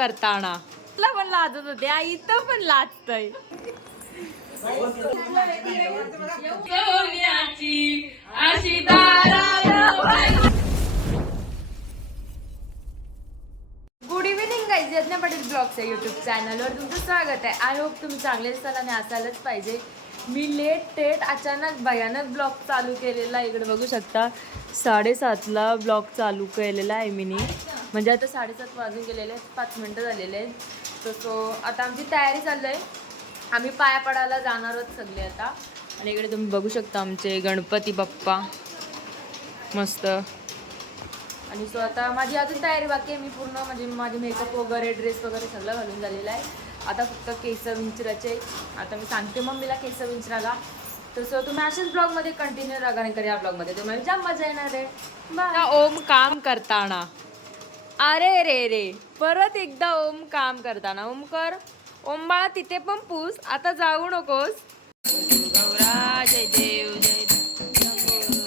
करताना. तुला पण लाजत होते आ, इथं पण लाजतय. गुड इव्हिनिंग गाईज यज्ञ पाटील ब्लॉगच्या युट्यूब चॅनलवर तुमचं स्वागत आहे. आय होप तुम्ही चांगले असाल आणि असायलाच पाहिजे. मी लेट टेट अचानक भयानक ब्लॉग चालू केलेला. इकडे बघू शकता साडेसातला ब्लॉग चालू केलेला आहे मीनी. म्हणजे आता साडेसात वाजून गेलेले आहेत पाच मिनटं झालेले आहेत. तर सो आता आमची तयारी चालली आहे आम्ही पाया पडायला जाणार आहोत सगळे आता. आणि इकडे तुम्ही बघू शकता आमचे गणपती बाप्पा. मस्त. आणि सो आता माझी अजून तयारी बाकी आहे. मी पूर्ण म्हणजे माझे मेकअप वगैरे ड्रेस वगैरे सगळं घालून झालेलं आहे. आता फक्त केस विंचराचे. आता मी सांगते मम्मीला केस विंचराला तर सो तुम्ही अशाच ब्लॉगमध्ये कंटिन्यू राहा नाही या ब्लॉगमध्ये तुम्हाला जाम मजा येणार आहे ओम काम करताना. अरे रे रे. परत एकदा ओम काम करताना. ओम कर. ओम बाळा तिथे पण पूस. आता जाऊ नकोस. गौरा जय देव जय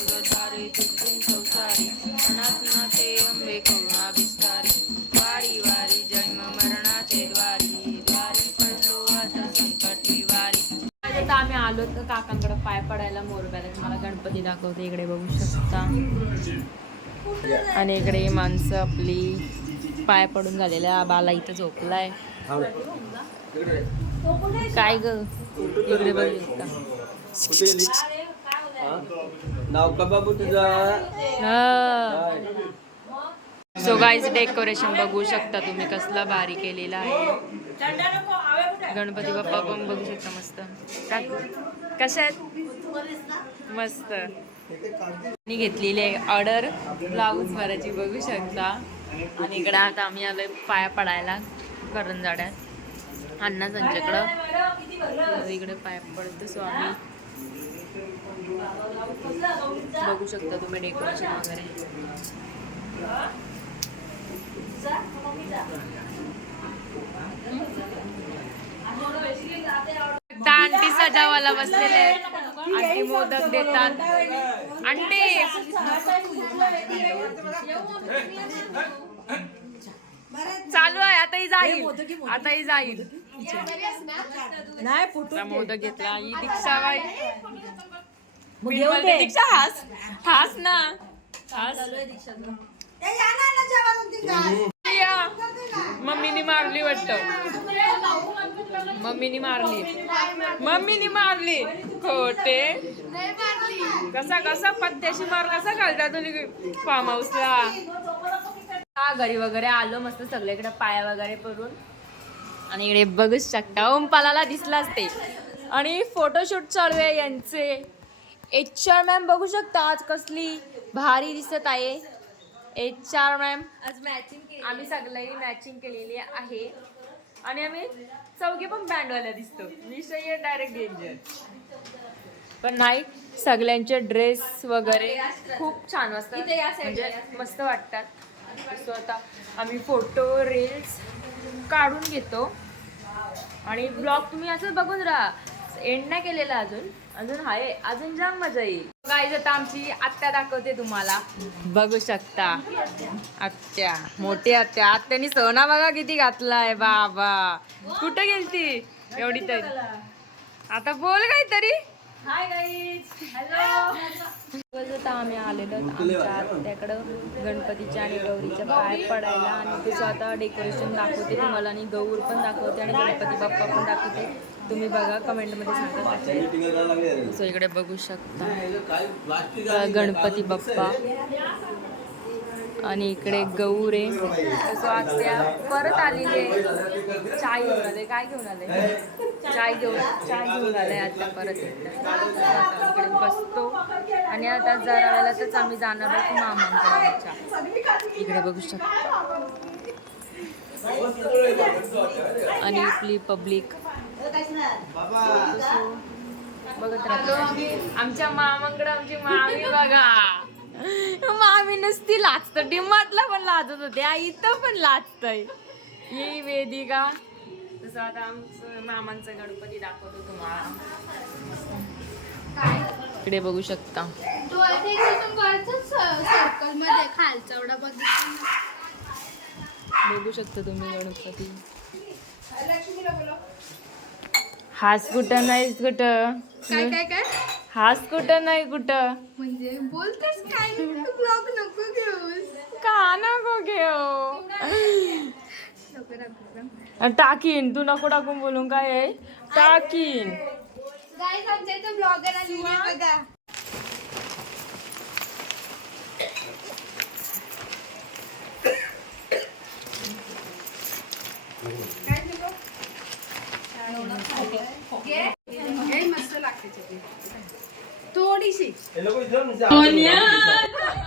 गदारी तुझी संसारी अनाथनाथे अंबे करुणा विस्तारी वारी वारी जन्म मरणाचे द्वारी द्वारी पडलो आता संकट वारी आता आम्ही आलो तर काकांकडे पाय पडायला मोरब्याला. मला गणपती दाखवते. इकडे बघू शकता. आणि इकडे माणसं आपली पाय पडून झालेल्या. बाला इथं झोपलाय. काय ग? इकडे नाव का बाबू तुझा? सो गाईज डेकोरेशन बघू शकता तुम्ही कसला भारी केलेला आहे. गणपती बाप्पा पण बघू शकता मस्त. कशा आहेत? मस्त. मी घेतलेली आहे ऑर्डर ब्लाऊज भरायची बघू शकता. आणि इकडे आता आम्ही आलोय पाया पडायला करंजाड्यात. अण्णा त्यांच्याकडं इकडे पाया पडतो सो आम्ही बघू शकता तुम्ही डेकोरेशन वगैरे. आंटी सजावाला बसलेले आंटी मोदक देतात. आंटी चालू आहे आताही जाईल. आताही जाईल. नाही फुटू मोदक घेतला ही दीक्षा बोलते, दीक्षा हास. हास ना. हास. मम्मीनी मारली वाटत. मम्मीनी मारली. मम्मीनी मारली. खोटे. कसा कसा पत्त्याशी मार कसा घालता तुम्ही? फार्म हाऊसला. हा घरी वगैरे आलो मस्त सगळीकडे पाया वगैरे करून आणि इकडे बघूच शकता ओम पालाला दिसलाच ते आणि फोटोशूट चालू आहे यांचे. एच आर मॅम बघू शकता आज कसली भारी दिसत आहे. एच आर मॅम आज मॅचिंग आम्ही सगळी मॅचिंग केलेली आहे. आणि आम्ही चौघी पण बँडवाल्या दिसतो. विषय डायरेक्ट डेंजर पण नाही सगळ्यांचे ड्रेस वगैरे खूप छान ला, म्हणजे मस्त वाटतात. सो आता आम्ही फोटो रील्स काढून घेतो. आणि ब्लॉग तुम्ही असंच बघून राहा. एंड नाही केलेला अजून. अजून आहे अजून जाम मजा येईल. गाईज आता आमची आत्या दाखवते तुम्हाला. बघू शकता. आत्या मोठी आत्या. आत्यानी सोना बघा किती घातलाय. बाबा. कुठं गेलती? एवढी तरी. आता बोल काहीतरी. हाय आता आम्ही आलेलो आमच्या आत्याकडं गणपतीच्या आणि गौरीच्या पाय पडायला. आणि त्याचं आता डेकोरेशन दाखवते तुम्हाला आणि गौर पण दाखवते आणि गणपती बाप्पा पण दाखवते. तुम्ही बघा कमेंटमध्ये सांगा. सो इकडे बघू शकता. गणपती बाप्पा. आणि इकडे गौर आहे सो आज त्या परत आलेली आहे चाय घेऊन आले. काय घेऊन आले? चाय घेऊन चाय घेऊन आले आता परत इकडे बसतो. आणि आता जरा वेळातच आम्ही जाणार आहोत मामांकडे. इकडे बघू शकता. आणि इथली पब्लिक बघत आमच्या मामांकडे आमची मामी बघा. मामी नसती लाजत. डिमार्टला पण लाजत होते. आ, इथं पण लाजतय. ही वेदिका तसं आता आमचं मामांचं गणपती दाखवतो तुम्हाला. इकडे बघू शकता. बघू शकता तुम्ही गणपती. हाच कुठं नाही कुठं? काय काय काय? नाही कुठं? म्हणजे बोलतेस काय? ब्लॉग नको घेऊस. का नको घेऊ? टाकीन. तू नको टाकून बोलून काय आहे? टाकीन. गाईस आमच्या इथे ब्लॉगर आली बघा. થોડી સી એ લોકો ઇધર